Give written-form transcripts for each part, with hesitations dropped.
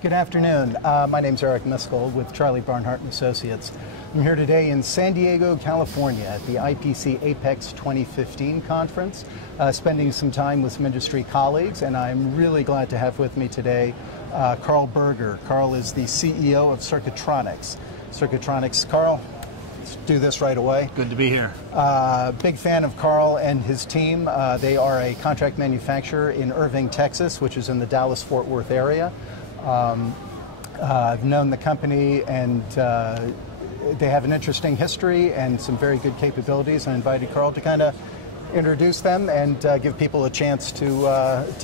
Good afternoon. My name's Eric Miscoll with Charlie Barnhart and Associates. I'm here today in San Diego, California at the IPC Apex 2015 conference, spending some time with some industry colleagues, and I'm really glad to have with me today Karl Berger. Karl is the CEO of Circuitronics. Circuitronics, Karl, let's do this right away. Good to be here. Big fan of Karl and his team. They are a contract manufacturer in Irving, Texas, which is in the Dallas-Fort Worth area. I've known the company, and they have an interesting history and some very good capabilities. I invited Karl to kind of introduce them and give people a chance to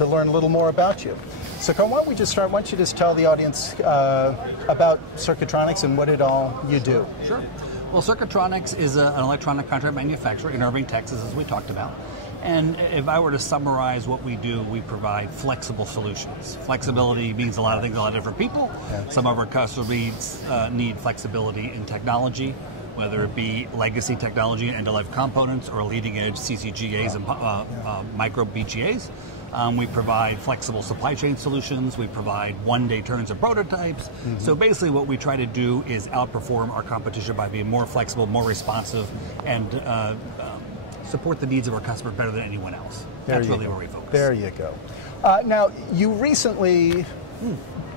learn a little more about you. So Karl, why don't we just start? Why don't you just tell the audience about Circuitronics and what it all you do? Sure. Well, Circuitronics is an electronic contract manufacturer in Irving, Texas, as we talked about. And if I were to summarize what we do, we provide flexible solutions. Flexibility means a lot of things to a lot of different people. Yeah. Some of our customers need flexibility in technology, whether it be legacy technology and end-of-life components or leading-edge CCGAs and micro BGAs. We provide flexible supply chain solutions. We provide one-day turns of prototypes. Mm-hmm. So basically what we try to do is outperform our competition by being more flexible, more responsive, and support the needs of our customer better than anyone else. That's really where we focus. There you go. Now, you recently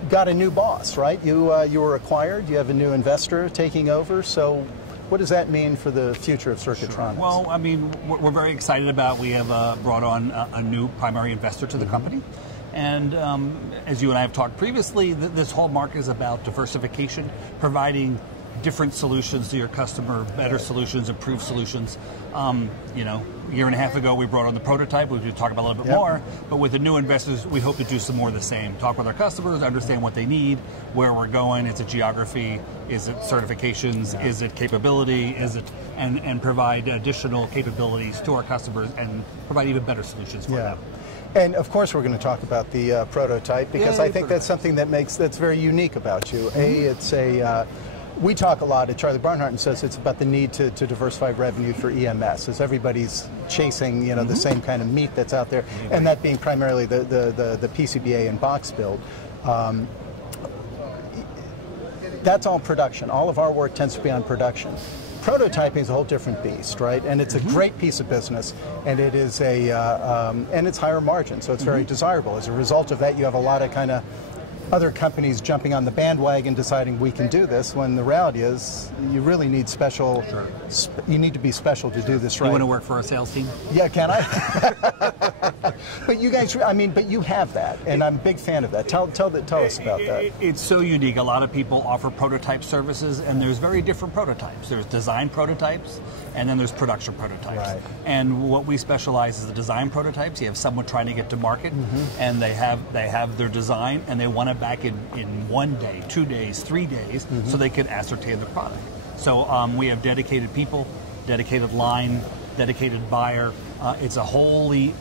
got a new boss, right? You were acquired. You have a new investor taking over. So what does that mean for the future of Circuitronics? Sure. Well, I mean, we're very excited about, we have brought on a new primary investor to the company. And as you and I have talked previously, this whole market is about diversification, providing different solutions to your customer, better solutions, improved solutions. You know, a year and a half ago we brought on the prototype, which we'll talk about a little bit more, but with the new investors we hope to do some more of the same. Talk with our customers, understand what they need, where we're going, is it geography, is it certifications, is it capability, is it, and provide additional capabilities to our customers and provide even better solutions for them. And of course we're going to talk about the prototype, because I think that's something that's very unique about you. It's a we talk a lot at Charlie Barnhart and says it's about the need to diversify revenue for EMS, as everybody's chasing the same kind of meat that's out there, and that being primarily the PCBA and box build. That's all production. All of our work tends to be on production. Prototyping is a whole different beast, right? And it's a great piece of business, and it is and it's higher margin, so it's very desirable. As a result of that, you have a lot of kind of other companies jumping on the bandwagon deciding we can do this, when the reality is you really need special, you need to be special to do this right. You want to work for our sales team? Yeah, can I? But you guys, I mean, but you have that, and I'm a big fan of that. Tell us about that. It's so unique. A lot of people offer prototype services, and there's very different prototypes. There's design prototypes, and then there's production prototypes. Right. And what we specialize is the design prototypes. You have someone trying to get to market, and they have their design, and they want to back in 1 day, 2 days, 3 days, so they can ascertain the product. So we have dedicated people, dedicated line, dedicated buyer. It's a wholly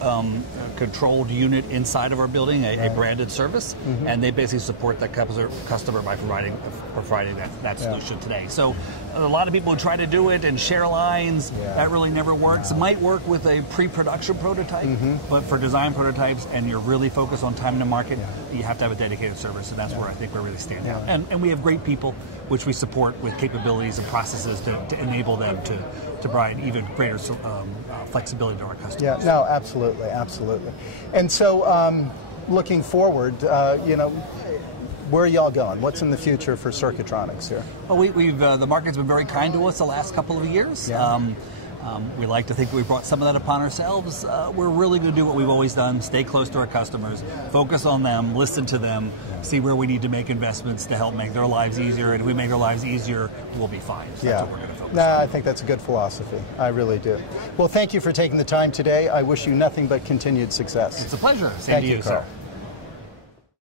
controlled unit inside of our building, a branded service, and they basically support that customer by providing that solution today. So a lot of people who try to do it and share lines, that really never works. It might work with a pre-production prototype, but for design prototypes, and you're really focused on time to market, you have to have a dedicated service, and that's where I think we're really standing out. And we have great people, which we support with capabilities and processes to enable them to provide even greater flexibility to our customers. Yeah, no, absolutely, absolutely. And so, looking forward, where are y'all going? What's in the future for Circuitronics here? Well, the market's been very kind to us the last couple of years. We like to think we brought some of that upon ourselves. We're really going to do what we've always done, stay close to our customers, focus on them, listen to them, see where we need to make investments to help make their lives easier, and if we make their lives easier, we'll be fine. So that's what we're going to focus on. I think that's a good philosophy. I really do. Well, thank you for taking the time today. I wish you nothing but continued success. It's a pleasure. Same to you, sir.